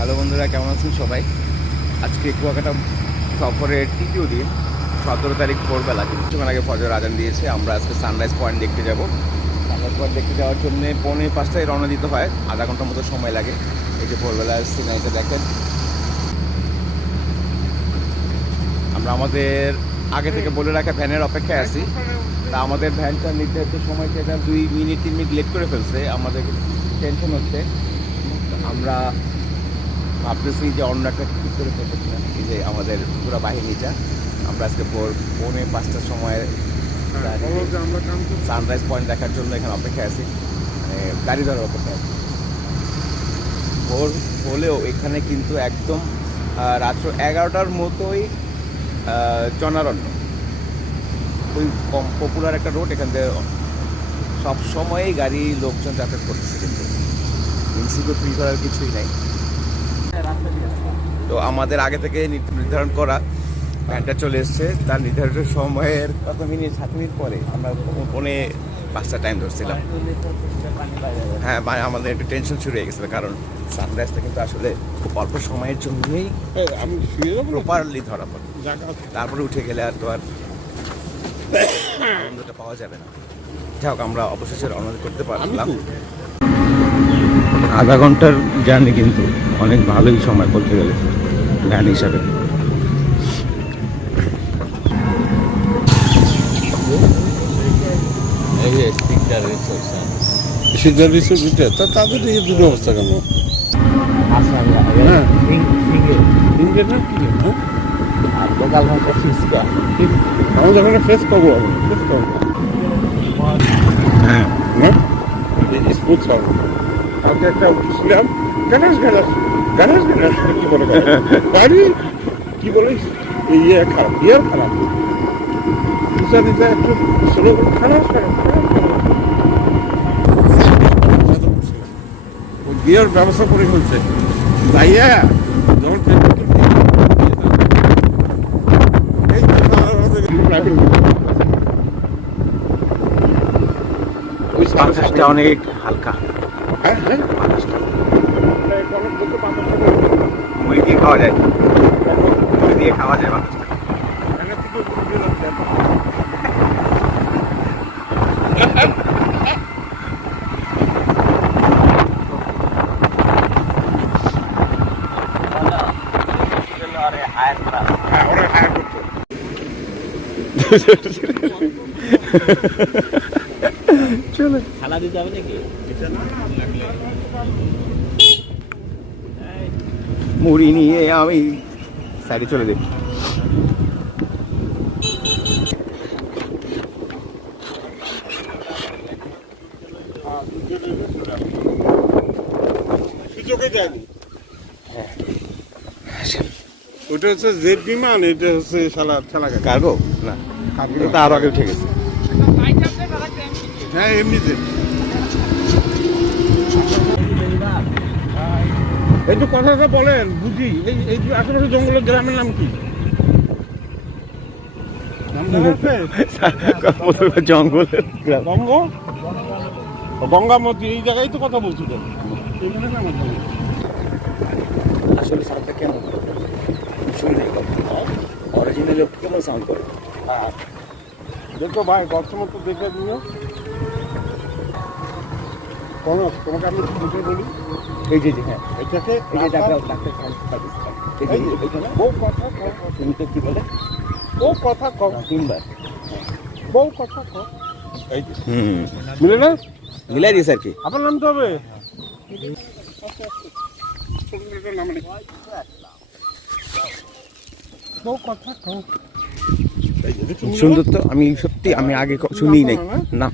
Hello বন্ধুরা, কেমন আছেন সবাই? আজকে কুয়াকাটা সফরের তৃতীয় দিন, 17 তারিখ ভোরবেলা। কিছুক্ষণ আগে ফজর আজান দিয়েছে। আমরা আজকে সানরাইজ পয়েন্ট দেখতে যাব। সানরাইজ পয়েন্ট দেখতে যাওয়ার জন্য 4:45টায় রওনা দিতে হয়, আধা ঘন্টার মতো সময় লাগে। এই যে ভোরবেলার সিনারিটা দেখেন। আমরা আমাদের আগে থেকে বলে রাখা ভ্যানের অপেক্ষায় আছি। তা আমাদের ভ্যানটা নির্ধারিত সময় সেটা 2-3 মিনিট লেট করে ফেলছে। আমাদের টেনশন হচ্ছে। আমরা ভাবতেছি যে অন্য একটা ঠিক করে ফেলতে কিনা। এই যে আমাদের পুরো বাহিনীটা, আমরা আজকে ভোর 4:45টার সময় সানরাইজ পয়েন্ট দেখার জন্য এখানে অপেক্ষায় আছি, মানে গাড়ি ধরার অপেক্ষায় আছি। ভোর হলেও এখানে কিন্তু একদম রাত্র 11টার মতোই জনারণ্য। ওই কম পপুলার একটা রোড, এখান থেকে সব সময়ই গাড়ি লোকজন যাতায়াত করতেছে, কিন্তু ইনসিকিউর ফিল করার কিছুই নাই। তো আমাদের আগে থেকে নির্ধারণ করা ভ্যানটা চলে এসছে। তার নির্ধারিত সময়ের কত মিনিট, 7 মিনিট পরে আমরা 4:45টা টাইম ধরছিলাম। হ্যাঁ, আমাদের একটু টেনশন শুরু হয়ে গেছিলো, কারণ সানরাইজটা কিন্তু আসলে খুব অল্প সময়ের জন্যই আমি প্রপারলি ধরা পড়ে। তারপরে উঠে গেলে আর তো আর আনন্দটা পাওয়া যাবে না। যাই হোক, আমরা অবশেষে রওনা করতে পারলাম। আধা ঘন্টার জার্নি, কিন্তু অনেক ভালোই সময় বলতে গেলে ভ্যান হিসাবে। তাদের এই দুটো অবস্থা কেন? লোকাল ভাষা ফিসকা, আমি যখন ফেস করবো হ্যাঁ স্মুথ হবে। কালকে একটা উঠেছিলাম, গানাস গানাস গানাস গানাস কি বলে গাড়ি কি বলে ইয়ে খারাপ, বিয়ার খারাপ দিতে দিতে একটু স্লো খারাপ খারাপ বিয়ের ব্যবস্থা করে ফেলছে। তাইয়া যখন বাতাসটা অনেক হালকা। হ্যাঁ হ্যাঁ মুড়ি দিয়ে খাওয়া যায়, মুড়ি দিয়ে খাওয়া যায় বাতাসটা। চলো খেলা দিতে হবে নাকি? মুড়ি নিয়ে আমি সাইডে চলে যাই। ওটা হচ্ছে জেট বিমান, এটা হচ্ছে কার্গো না, এটা আরো আগে উঠে গেছে। হ্যাঁ এমনিতে এই তো কথাটা বলেন বুঝি। এই আশেপাশে জঙ্গলের গ্রামের নাম কি? জঙ্গলের বঙ্গ গঙ্গামতি, এই জায়গায় তো কথা বলছি। আসলে সাউন্ডটা কেমন শুনে অরিজিনাল কেমন সাউন্ড করে? দেখো ভাই, বর্তমান তো দেখে দিও কোনো তোমাকে আমি বুঝে বলি। এই যে হ্যাঁ, এটাকে এই যে ডাক্তার বউ কথা তুমি তো কি বলে বউ কথা কম 3বার বউ কথা কম। এই যে মিলে না, মিলাই দিয়েছে আর কি। আপনার নামতে হবে বউ কথা কম। সুন্দর তো। আমি সত্যি আমি আগে শুনি নাই না।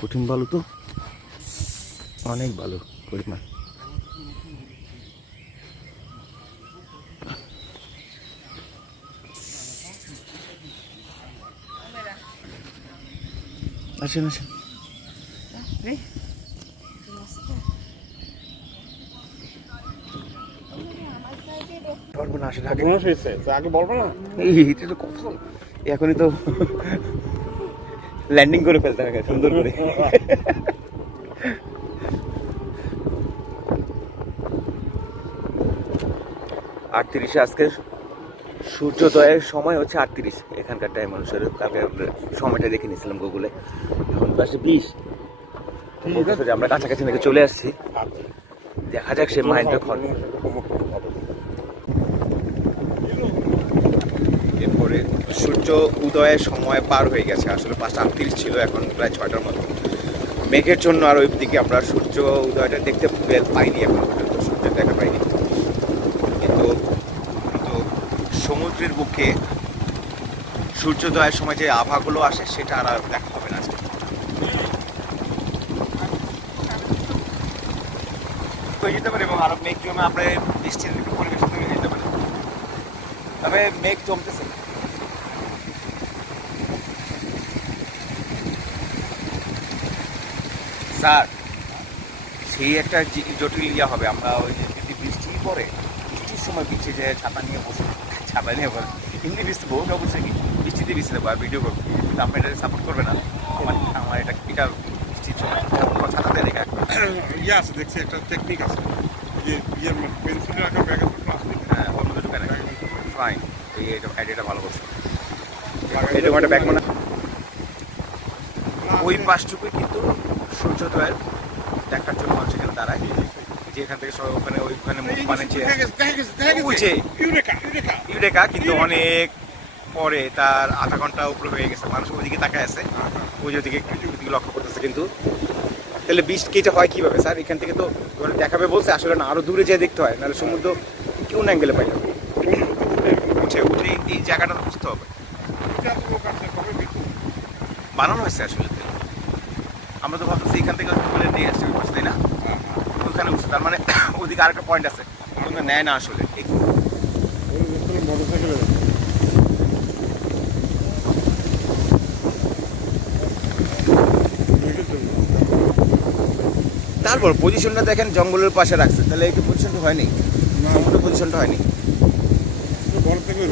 কঠিন ভালো তো, অনেক ভালো পরিমাণ। আসেন আসেন। পারবো না আসলে আগে। বোনাস হয়েছে তো আগে বলবো না। এটা তো কত, এখনই তো ল্যান্ডিং করে ফেলতে হবে সুন্দর করে। 38 আজকে সূর্যোদয়ের সময় হচ্ছে 38 এখানকার টাইম অনুসারে। কালকে আমরা সময়টা দেখে নিয়েছিলাম গুগলে, এখন বাসে 20। আমরা কাছাকাছি নাকি চলে আসছি, দেখা যাক সে মাইন্ডটা খন। এরপরে সূর্য উদয়ের সময় পার হয়ে গেছে, আসলে 5:38 ছিল, এখন প্রায় 6টার মতো। মেঘের জন্য আর ওই দিকে আমরা সূর্য উদয়টা দেখতে পাইনি, এখন পর্যন্ত সূর্য দেখা পাইনি। কিন্তু সমুদ্রের বুকে সূর্যোদয়ের সময় যে আভাগুলো আসে সেটা আর দেখা হবে না আজকে। হয়ে যেতে পারে এবং আরো মেঘ জমে আমরা বৃষ্টির একটু পরিবেশ তৈরি হয়ে যেতে পারে, তবে মেঘ জমতেছে। স্যার সেই একটা জটিল ইয়া হবে, আমরা ওই যে যদি বৃষ্টি পড়ে, বৃষ্টির সময় বৃষ্টি যে ছাতা নিয়ে বসে, ছাতা নিয়ে বসে এমনি বৃষ্টি বহু অবশ্যই কি বৃষ্টিতে বৃষ্টি দেবো আর ভিডিও করবো, কিন্তু আপনি এটা সাপোর্ট করবে না। আমার এটা বৃষ্টির সময় ছাতাতে রেখা ইয়ে আছে, দেখছি একটা টেকনিক আছে যে ইয়ে পেন্সিল রাখা ব্যাগে প্লাস্টিক, হ্যাঁ ওর মধ্যে ঢুকে রাখা ফাইন। এই আইডিয়াটা ভালো করছে, এরকম একটা ব্যাগ মনে ওই পাশটুকুই কিন্তু সূর্যোদয়ের দেখার জন্য হচ্ছে এখানে দাঁড়ায়, যে এখান থেকে সবাই ওইখানে মুখ বানিয়েছে ইউরেকা, কিন্তু অনেক পরে তার আধা ঘন্টা উপরে হয়ে গেছে, মানুষ ওইদিকে তাকায় আছে, ওই ওইদিকে লক্ষ্য করতেছে। কিন্তু তাহলে বৃষ্টি কেটে হয় কিভাবে স্যার? এখান থেকে তো ওরা দেখাবে বলছে, আসলে না আরো দূরে যেয়ে দেখতে হয়, নাহলে সমুদ্র কোন অ্যাঙ্গেলে পাই যাবে। উঠে এই জায়গাটা বুঝতে হবে, বানানো হয়েছে আসলে। আমরা তো ভাবতেছি এখান থেকে তুলে নিয়ে আসছি ওই পাশে, তাই না? ওখানে উঠছে, তার মানে ওইদিকে আরেকটা পয়েন্ট আছে, ওখানে নেয় না আসলে। তারপর পজিশনটা দেখেন জঙ্গলের পাশে রাখছে, তাহলে এই পজিশনটা হয়নি, সমুদ্র পজিশনটা হয়নি। বড় থেকে